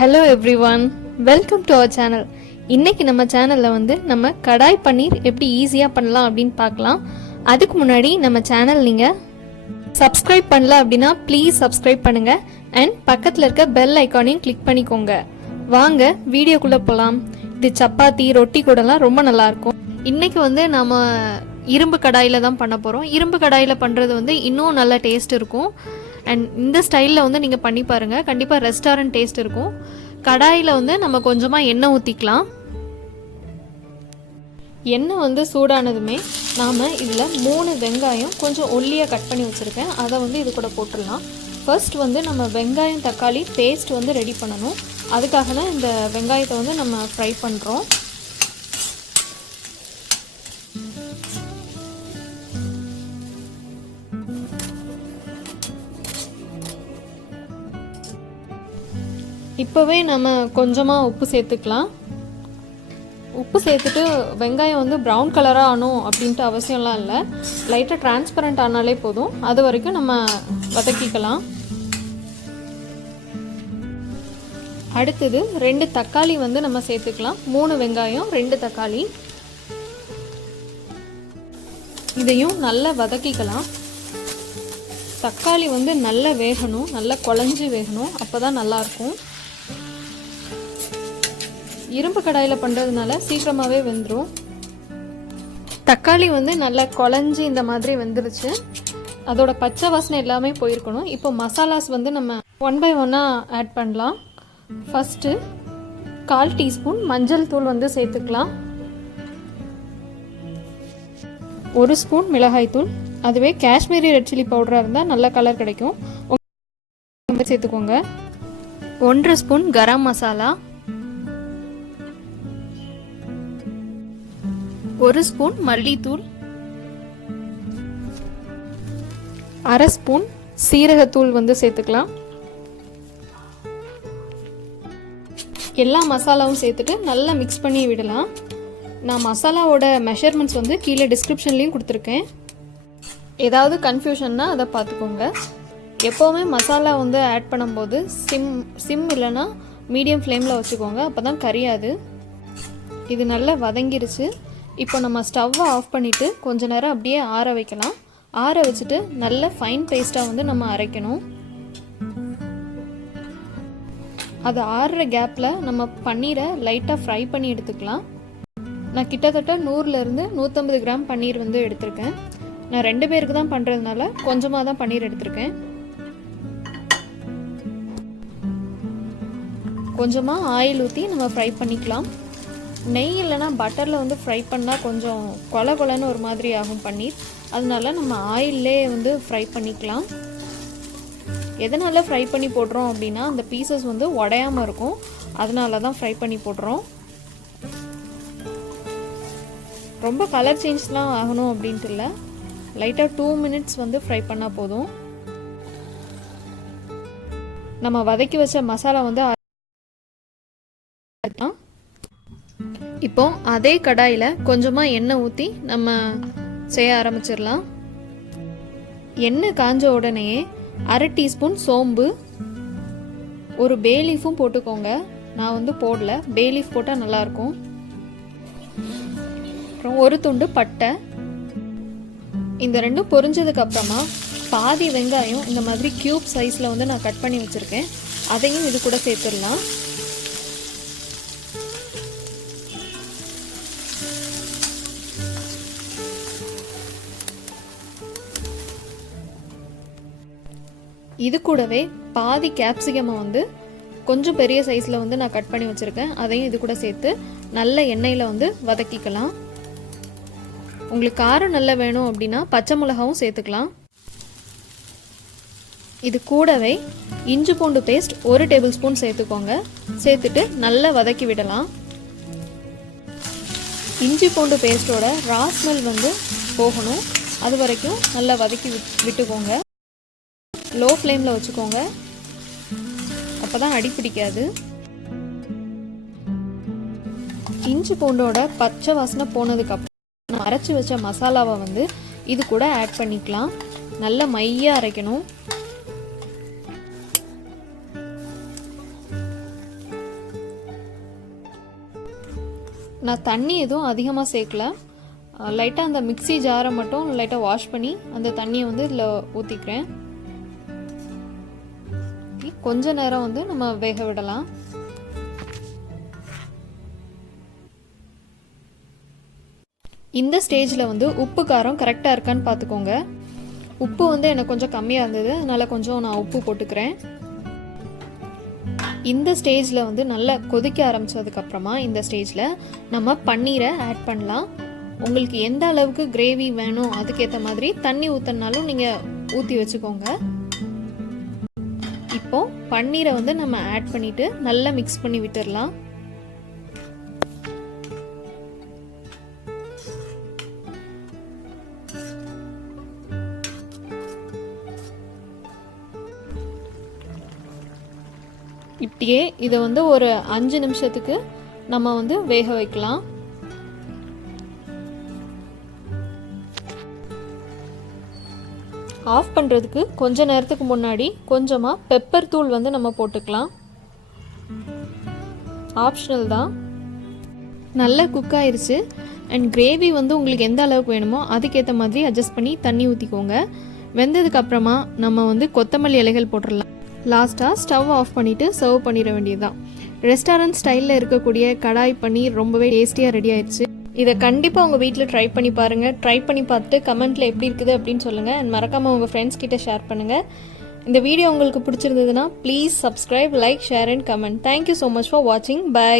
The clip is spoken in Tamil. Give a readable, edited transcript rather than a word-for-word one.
Hello everyone, welcome to our channel. இன்றைக்கி நம்ம சேனலில் நம்ம கடாய் பன்னீர் எப்படி ஈஸியாக பண்ணலாம் அப்படின்னு பார்க்கலாம். அதுக்கு முன்னாடி நம்ம சேனல் நீங்கள் சப்ஸ்கிரைப் பண்ணல அப்படின்னா ப்ளீஸ் சப்ஸ்கிரைப் பண்ணுங்கள் அண்ட் பக்கத்தில் இருக்க பெல் ஐக்கானையும் கிளிக் பண்ணிக்கோங்க. வாங்க வீடியோக்குள்ளே போகலாம். இது சப்பாத்தி ரொட்டி கூடலாம் ரொம்ப நல்லாயிருக்கும். இன்றைக்கி நம்ம இரும்பு கடாயில் தான் பண்ண போகிறோம். இரும்பு கடாயில் பண்ணுறது இன்னும் நல்ல டேஸ்ட் இருக்கும். அண்ட் இந்த ஸ்டைலில் நீங்கள் பண்ணி பாருங்கள், கண்டிப்பாக ரெஸ்டாரண்ட் டேஸ்ட் இருக்கும். கடாயில் நம்ம கொஞ்சமாக எண்ணெய் ஊற்றிக்கலாம். எண்ணெய் சூடானதுமே நாம் இதில் 3 வெங்காயம் கொஞ்சம் ஒல்லியாக கட் பண்ணி வச்சுருக்கேன், அதை இது கூட போட்டுடலாம். ஃபர்ஸ்ட் நம்ம வெங்காயம் தக்காளி பேஸ்ட் ரெடி பண்ணணும். அதுக்காக தான் இந்த வெங்காயத்தை நம்ம ஃப்ரை பண்ணுறோம். இப்போவே நம்ம கொஞ்சமாக உப்பு சேர்த்துக்கலாம். உப்பு சேர்த்துட்டு வெங்காயம் ப்ரௌன் கலராக ஆனும் அப்படின்ட்டு அவசியம்லாம் இல்லை. லைட்டாக டிரான்ஸ்பரண்ட் ஆனாலே போதும். அது வரைக்கும் நம்ம வதக்கிக்கலாம். அடுத்தது 2 தக்காளி நம்ம சேர்த்துக்கலாம். 3 வெங்காயம் 2 தக்காளி, இதையும் நல்லா வதக்கிக்கலாம். தக்காளி நல்லா வேகணும், நல்லா குழஞ்சி வேகணும், அப்போ தான் நல்லாயிருக்கும். இரும்பு கடாயில் பண்ணுறதுனால சீக்கிரமாகவே வெந்துடும். தக்காளி நல்லா குழஞ்சி இந்த மாதிரி வெந்துருச்சு. அதோட பச்சை வாசனை எல்லாமே போயிருக்கணும். இப்போ மசாலாஸ் நம்ம 1 by 1 ஆட் பண்ணலாம். ஃபஸ்ட்டு 1/4 டீஸ்பூன் மஞ்சள் தூள் சேர்த்துக்கலாம். 1 ஸ்பூன் மிளகாய் தூள், அதுவே காஷ்மீரி ரெட் சில்லி பவுடராக இருந்தால் நல்ல கலர் கிடைக்கும், சேர்த்துக்கோங்க. 1 ஸ்பூன் கரம் மசாலா, 1 ஸ்பூன் மல்லித்தூள், 1/2 ஸ்பூன் சீரகத்தூள் சேர்த்துக்கலாம். எல்லா மசாலாவும் சேர்த்துட்டு நல்லா மிக்ஸ் பண்ணி விடலாம். நான் மசாலாவோட மெஷர்மெண்ட்ஸ் கீழே டிஸ்கிரிப்ஷன்லேயும் கொடுத்துருக்கேன். ஏதாவது கன்ஃபியூஷன்னா அதை பார்த்துக்கோங்க. எப்போவுமே மசாலா ஆட் பண்ணும்போது சிம் இல்லைன்னா மீடியம் ஃப்ளேமில் வச்சுக்கோங்க, அப்போ தான் கரியாது. இது நல்லா வதங்கிருச்சு. இப்போ நம்ம ஸ்டவ்வை ஆஃப் பண்ணிவிட்டு கொஞ்ச நேரம் அப்படியே ஆற வைக்கலாம். ஆற வச்சுட்டு நல்ல ஃபைன் பேஸ்ட்டாக நம்ம அரைக்கணும். அது ஆறுற கேப்பில் நம்ம பன்னீரை லைட்டாக ஃப்ரை பண்ணி எடுத்துக்கலாம். நான் கிட்டத்தட்ட 100லேருந்து 150 கிராம் பன்னீர் எடுத்திருக்கேன். நான் 2 பேருக்கு தான் பண்ணுறதுனால கொஞ்சமாக தான் பன்னீர் எடுத்திருக்கேன். கொஞ்சமாக ஆயில் ஊற்றி நம்ம ஃப்ரை பண்ணிக்கலாம். நெய் இல்லைனா பட்டரில் ஃப்ரை பண்ணால் கொஞ்சம் கொல கொலன்னு ஒரு மாதிரி ஆகும் பன்னீர். அதனால நம்ம ஆயிலே ஃப்ரை பண்ணிக்கலாம். எதனால் ஃப்ரை பண்ணி போடுறோம் அப்படின்னா அந்த பீசஸ் உடையாமல் இருக்கும், அதனால தான் ஃப்ரை பண்ணி போடுறோம். ரொம்ப கலர் சேஞ்ச்லாம் ஆகணும் அப்படின்ட்டு இல்லை, லைட்டாக 2 மினிட்ஸ் ஃப்ரை பண்ணால் போதும். நம்ம வதக்கி வச்ச மசாலா இப்போ அதே கடாயில் கொஞ்சமாக எண்ணெய் ஊற்றி நம்ம செய்ய ஆரம்பிச்சிடலாம். எண்ணெய் காஞ்ச உடனேயே 1/2 டீஸ்பூன் சோம்பு, ஒரு பே லீஃபும் போட்டுக்கோங்க. நான் போடல, பே லீஃப் போட்டால் நல்லாயிருக்கும். அப்புறம் 1 துண்டு பட்டை. இந்த 2ம் பொரிஞ்சதுக்கு அப்புறமா பாதி வெங்காயம் இந்த மாதிரி கியூப் சைஸில் நான் கட் பண்ணி வச்சுருக்கேன், அதையும் இது கூட சேர்த்துடலாம். இது கூடவே பாதி கேப்சிகமை கொஞ்சம் பெரிய சைஸில் நான் கட் பண்ணி வச்சுருக்கேன், அதையும் இது கூட சேர்த்து நல்ல எண்ணெயில் வதக்கிக்கலாம். உங்களுக்கு காரம் நல்லா வேணும் அப்படின்னா பச்சை மிளகாவும் சேர்த்துக்கலாம். இது கூடவே இஞ்சி பூண்டு பேஸ்ட் 1 டேபிள் ஸ்பூன் சேர்த்துக்கோங்க. சேர்த்துட்டு நல்லா வதக்கி விடலாம். இஞ்சி பூண்டு பேஸ்ட்டோட ரா ஸ்மெல் போகணும், அது வரைக்கும் நல்லா வதக்கி விட்டுக்கோங்க. லோ ஃப்ளேமில் வச்சுக்கோங்க, அப்போ தான் அடி பிடிக்காது. இஞ்சி பூண்டோட பச்சை வாசனை போனதுக்கப்புறம் நம்ம அரைச்சி வச்ச மசாலாவை இது கூட ஆட் பண்ணிக்கலாம். நல்லா மையாக அரைக்கணும். நான் தண்ணி எதுவும் அதிகமாக சேர்க்கல, லைட்டாக அந்த மிக்ஸி ஜாரை மட்டும் லைட்டாக வாஷ் பண்ணி அந்த தண்ணியை வந்து இதில் ஊற்றிக்கிறேன். கொஞ்ச நேரம் வந்து நம்ம வேக விடலாம். இந்த ஸ்டேஜில் வந்து உப்பு காரம் கரெக்டாக இருக்கான்னு பார்த்துக்கோங்க. உப்பு வந்து எனக்கு கொஞ்சம் கம்மியாக இருந்தது, அதனால் கொஞ்சம் நான் உப்பு போட்டுக்கிறேன். இந்த ஸ்டேஜில் வந்து நல்லா கொதிக்க ஆரம்பித்ததுக்கப்புறமா இந்த ஸ்டேஜில் நம்ம பன்னீரை ஆட் பண்ணலாம். உங்களுக்கு எந்த அளவுக்கு கிரேவி வேணும் அதுக்கேற்ற மாதிரி தண்ணி ஊற்றினாலும் நீங்கள் ஊற்றி வச்சுக்கோங்க. இப்போ பன்னீரை வந்து நம்ம ஆட் பண்ணிவிட்டு நல்லா மிக்ஸ் பண்ணி விட்டுடலாம். இப்படியே இதை வந்து ஒரு 5 நிமிஷத்துக்கு நம்ம வந்து வேக வைக்கலாம். ஆஃப் பண்ணுறதுக்கு கொஞ்ச நேரத்துக்கு முன்னாடி கொஞ்சமாக பெப்பர் தூள் வந்து நம்ம போட்டுக்கலாம். ஆப்ஷனல் தான். நல்லா குக் ஆயிருச்சு. அண்ட் கிரேவி வந்து உங்களுக்கு எந்த அளவுக்கு வேணுமோ அதுக்கேற்ற மாதிரி அட்ஜஸ்ட் பண்ணி தண்ணி ஊற்றிக்கோங்க. வெந்ததுக்கப்புறமா நம்ம வந்து கொத்தமல்லி இலைகள் போட்டுடலாம். லாஸ்ட்டாக ஸ்டவ் ஆஃப் பண்ணிவிட்டு சர்வ் பண்ணிட வேண்டியது தான். ரெஸ்டாரண்ட் ஸ்டைலில் இருக்கக்கூடிய கடாய் பன்னீர் ரொம்பவே டேஸ்டியாக ரெடி ஆயிடுச்சு. இதை கண்டிப்பாக உங்கள் வீட்டில் ட்ரை பண்ணி பாருங்கள். ட்ரை பண்ணி பார்த்துட்டு கமெண்ட்டில் எப்படி இருக்குது அப்படின்னு சொல்லுங்கள். அண்ட் மறக்காமல் உங்கள் ஃப்ரெண்ட்ஸ் கிட்ட ஷேர் பண்ணுங்கள். இந்த வீடியோ உங்களுக்கு பிடிச்சிருந்ததுன்னா please subscribe, like, share and comment. Thank you so much for வாட்சிங். பை.